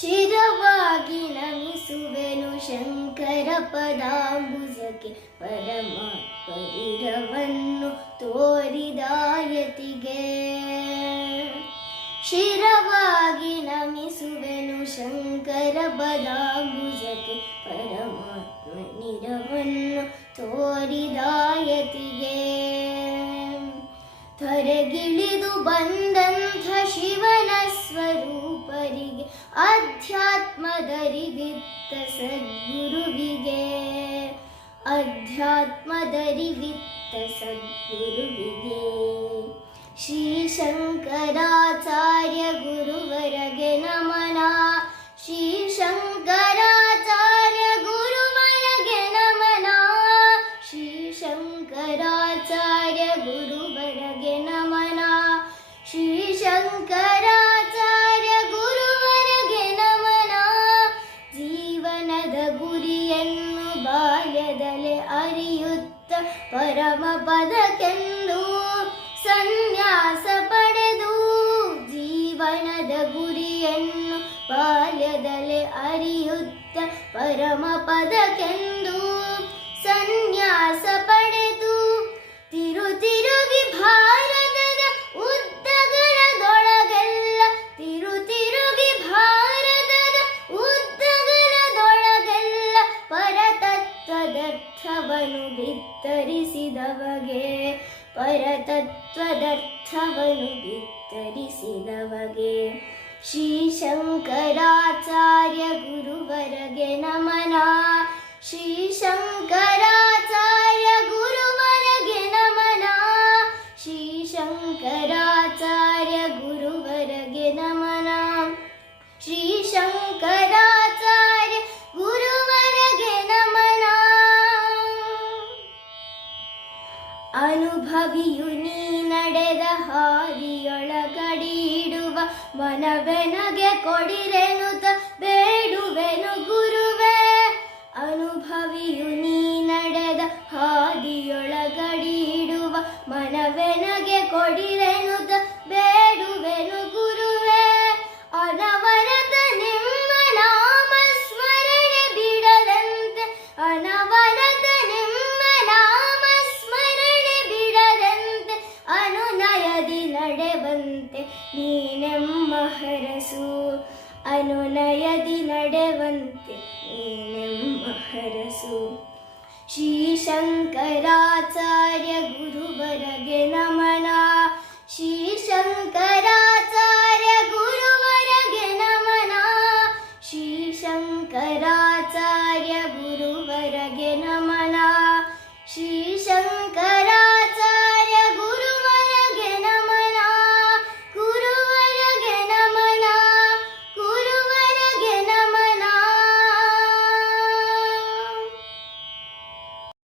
ಶಿರವಾಗಿ ನಮಿಸುವೆನು ಶಂಕರ ಪದಾಂಬುಜಕ್ಕೆ ಪರಮಾತ್ಮವಿರವನ್ನು ತೋರಿದಾಯತಿಗೆ. ಶಿರವಾಗಿ ನಮಿಸುವೆನು ಶಂಕರ ಪದಾಂಬುಜಕ್ಕೆ ಪರಮಾತ್ಮನಿರವನ್ನು ತೋರಿದಾಯತಿಗೆ. ಧರೆಗಿಳಿದು ಬಂದಂಥ ಶಿವನ ಸ್ವರೂಪರಿಗೆ ಅಧ್ಯಾತ್ಮದರಿವಿತ್ತ ಸದ್ಗುರುವಿಗೆ ಅಧ್ಯಾತ್ಮದರಿವಿತ್ತ ಸದ್ಗುರುವಿಗೆ. ಶ್ರೀ ಶಂಕರಾಚಾರ್ಯ ಗುರುವರಗೆ ನಮನ. ಶ್ರೀ ಶಂಕರಾಚಾರ್ಯ ಗುರುವರಗೆ ನಮನ. ಶ್ರೀ ಶಂಕರಾಚಾರ್ಯ ಗುರುವರಗೆ ನಮನ. ಶ್ರೀ ಶಂಕರಾಚಾರ್ಯ ಗುರುವರಗೆ ನಮನ. ಜೀವನದ ಗುರಿಯನ್ನು ಬಾಲ್ಯದಲ್ಲೇ ಅರಿಯುತ್ತ ಪರಮ ಪದಕ್ಕೆಂದು ಸನ್ಯಾಸ ಪಡೆದು. ಜೀವನದ ಗುರಿಯನ್ನು ಬಾಲ್ಯದಲ್ಲೇ ಅರಿಯುತ್ತ ಪರಮ ಪದಕ್ಕೆಂದು ಸನ್ಯಾಸ ಪಡೆದು. ತಿರುಗಿ ಭಾರತದ ಉದ್ದಗಲದೊಳಗೆಲ್ಲ ತಿರುಗಿ ಭಾರತದ ಉದ್ದಗಲದೊಳಗೆಲ್ಲ ಪರತತ್ವದರ್ಥವನ್ನು ಬಿತ್ತರಿಸಿದವಗೆ ಪರತತ್ವದರ್ಥವನ್ನು ಬಿತ್ತರಿಸಿದವಗೆ. ಶ್ರೀ ಶಂಕರಾಚಾರ್ಯ ಗುರುವರಗೆ ನಮನ. ಶ್ರೀ ಶಂಕರಾಚಾರ್ಯ ಗುರುವರಗೆ ನಮನ. ಶ್ರೀ ಶಂಕರಾಚಾರ್ಯ ಗುರುವರಗೆ ನಮನ. ಶ್ರೀ ಶಂಕರಾಚಾರ್ಯ ಗುರುವರಗೆ ನಮನ. ಅನುಭವಿಯು ನೀ ನಡೆದ ಹಾದಿಯೊಳಗಡಿಡುವ ಮನವೆನಗೆ ಕೊಡಿರೆನುತ ಬೇಡುವೆನು ಗುರುವೇ. ಅನುಭವಿಯು ನೀ ನಡೆದ ಹಾದಿಯೊಳಗಡಿಡುವ ಮನವೆನಗೆ ಕೊಡಿರೆನುತ ಬೇಡುವೆನು ಗುರುವೇ. ಅನವರತ ನಿಮ್ಮ ನಾಮ ಸ್ಮರಣೆ ಬಿಡದಂತೆ ಅನವರತ ನಿಮ್ಮ ನಾಮ ಸ್ಮರಣೆ ಬಿಡದಂತೆ ಅನುನಯದಿ ನಡೆವಂತೆ ನೀನೆಮ್ಮ ಹರಸು. ಅನುನಯದಿ ನಡೆವಂತೆ ನೀನೆಮ್ಮ ಹರಸು. ಶ್ರೀ ಶಂಕರಾಚಾರ್ಯ ಗುರುವರಗೆ ನಮನ. ಶ್ರೀ ಶಂಕರಾಚಾರ್ಯ ಗುರುವರಗೆ ನಮನ. ಶ್ರೀ ಶಂಕರಾಚಾರ್ಯ ಗುರುವರಗೆ ನಮನ. ಶ್ರೀ